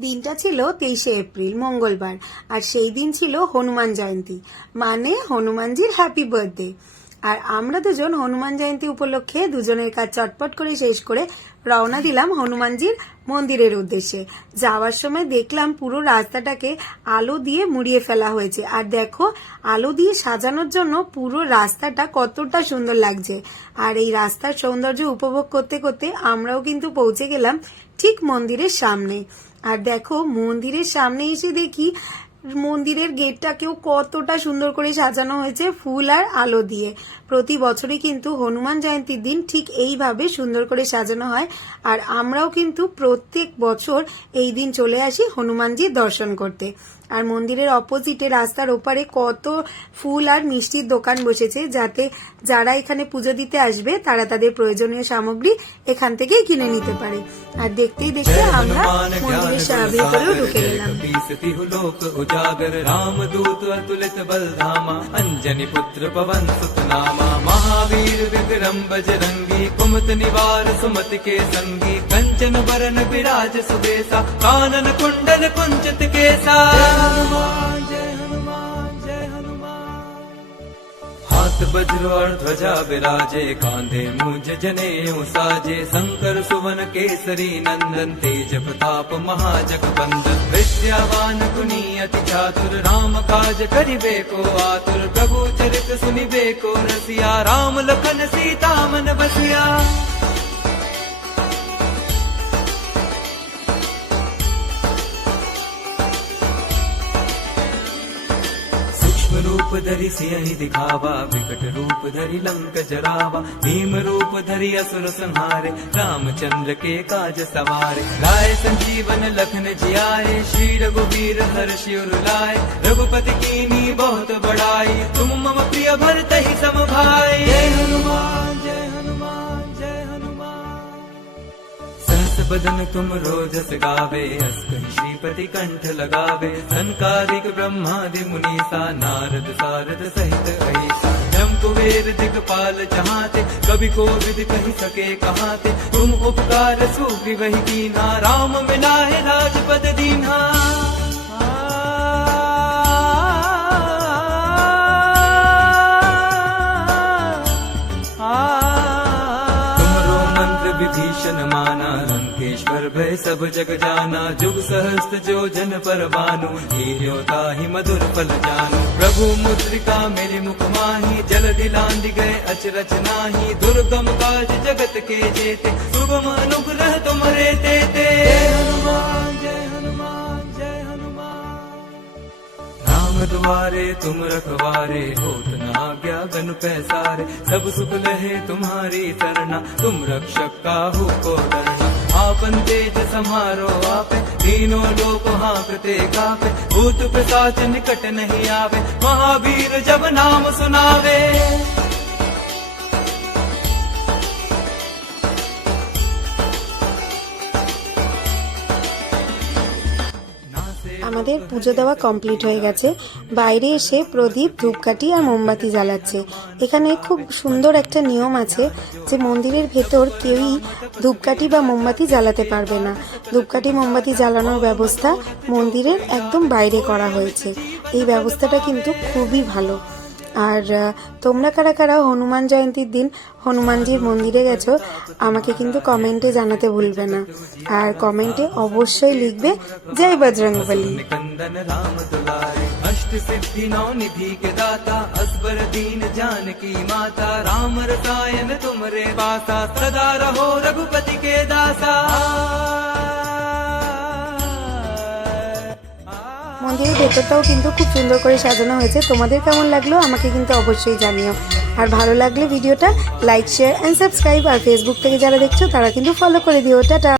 দিনটা ছিল তেইশে এপ্রিল, মঙ্গলবার। আর সেই দিন ছিল হনুমান জয়ন্তী। মানে হনুমানজির হ্যাপি বার্থডে আর আমরা দুজন হনুমান জয়ন্তী উপলক্ষে দুজনের কাজ চটপট করে শেষ করে রওনা দিলাম হনুমানজির মন্দিরের উদ্দেশ্যে। যাওয়ার সময় দেখলাম পুরো রাস্তাটাকে আলো দিয়ে মুড়িয়ে ফেলা হয়েছে। আর দেখো, আলো দিয়ে সাজানোর জন্য পুরো রাস্তাটা কতটা সুন্দর লাগছে। আর এই রাস্তার সৌন্দর্য উপভোগ করতে করতে আমরাও কিন্তু পৌঁছে গেলাম ঠিক মন্দিরের সামনে। আর দেখো, মন্দিরের সামনে এসে দেখি মন্দিরের গেটটাকেও কতটা সুন্দর করে সাজানো হয়েছে ফুল আর আলো দিয়ে। প্রতি বছরই কিন্তু হনুমান জয়ন্তীর দিন ঠিক এইভাবে সুন্দর করে সাজানো হয়। আর আমরাও কিন্তু প্রত্যেক বছর এই দিন চলে আসি হনুমানজির দর্শন করতে। আর মন্দিরের অপোজিটে রাস্তার ওপারে কত ফুল আর মিষ্টির দোকান বসেছে যাতে যারা এখানে পুজো দিতে আসবে তারা তাদের প্রয়োজনীয় সামগ্রী এখান থেকেই কিনে নিতে পারে আর দেখতেই দেখতে আমরা মন্দিরের সা- ভেতরেও ঢুকে গেলাম पीसति लोक उजागर राम दूत अतुलित बलधामा अंजनी पुत्र पवन सुत नामा महावीर विक्रम बजरंगी कुमत निवार सुमत के संगी कंचन बरन विराज सुबेसा कानन कुंडल कुंचित केसा हाथ वज्र ध्वजा विराजे, कांधे मुझ जने साजे। शंकर, सुवन, केसरी, नंदन, तेज प्रताप महाजगबंदन विद्यावान गुनी अति चातुर, राम काज करिबे को आतुर। प्रभु चरित सुनिबे को रसिया, राम लखन, सीता मन बसिया। रूप धरि सियहि दिखावा, विकट रूप धरि लंक जरावा, भीम रूप धरि असुर संहारे, रामचंद्र के काज सवारे। लाए संजीवन लखन जियाए, श्री रघुवीर हर्ष उर लाए। रघुपति कीनी बहुत बड़ाई, तुम मम प्रिय भरत ही सम भाई। जय हनुमान जय हनुमान जय हनुमान। सहस बदन तुम रोजस गावे, हस श्रीपति कंठ लगावे संकारिक ब्रह्मादि मुनीसा, नारद सारद सहित ऐसा ब्रह्म कुबेर दिगपाल जहाते कभी को विधि कही सके कहाते। तुम उपकार सुग्रीवही की ना राम मिलाए राजपद दीन्हा मंत्र विभीषण माना, लंकेश्वर भय सब जग जाना, जुग सहस्त्र जो जन पर बानो हीरो ही मधुर फल जानो। प्रभु मुद्रिका मेरे मुख माही, जल दिलांद गए अचरच नाही, दुर्गम काज जगत के जेते सुगम अनुग्रह तुमरे देते। हनुमान! राम द्वारे तुम रखवारे न आज्ञा गन पैसारे। सब सुख लहे तुम्हारी तरना तुम रक्षक का हो को डरना आपन तेज समारो आपे तीनों लोग हाँकते कापे। भूत पिशाच निकट नहीं आवे, महावीर जब नाम सुनावे। আমাদের পুজো দেওয়া কমপ্লিট হয়ে গেছে। বাইরে এসে প্রদীপ, ধূপকাঠি আর মোমবাতি জ্বালাচ্ছে। এখানে খুব সুন্দর একটা নিয়ম আছে যে মন্দিরের ভেতর কেউই ধূপকাঠি বা মোমবাতি জ্বালাতে পারবে না। ধূপকাঠি, মোমবাতি জ্বালানোর ব্যবস্থা মন্দিরের একদম বাইরে করা হয়েছে। এই ব্যবস্থাটা কিন্তু খুবই ভালো। আর আহ, তোমরা কারা কারা হনুমান জয়ন্তীর দিন হনুমানজির মন্দিরে গেছো আমাকে কিন্তু কমেন্টে জানাতে ভুলবে না আর কমেন্টে অবশ্যই লিখবে জয় বজরংবলী निकंदन राम दुलारे अष्ट सिद्धि नौ निधि के दाता असबर दीन जानकी माता राम रसायन तुमरे पासा सदा रहो रघुपति के दासा ভেতরটাও কিন্তু খুব সুন্দর করে সাজানো হয়েছে। তোমাদের কেমন লাগল আমাকে কিন্তু অবশ্যই জানিও। আর ভালো লাগলে ভিডিওটা লাইক শেয়ার অ্যান্ড সাবস্ক্রাইব আর ফেসবুক থেকে যারা দেখছ, তারা কিন্তু ফলো করে দিও। টাটা!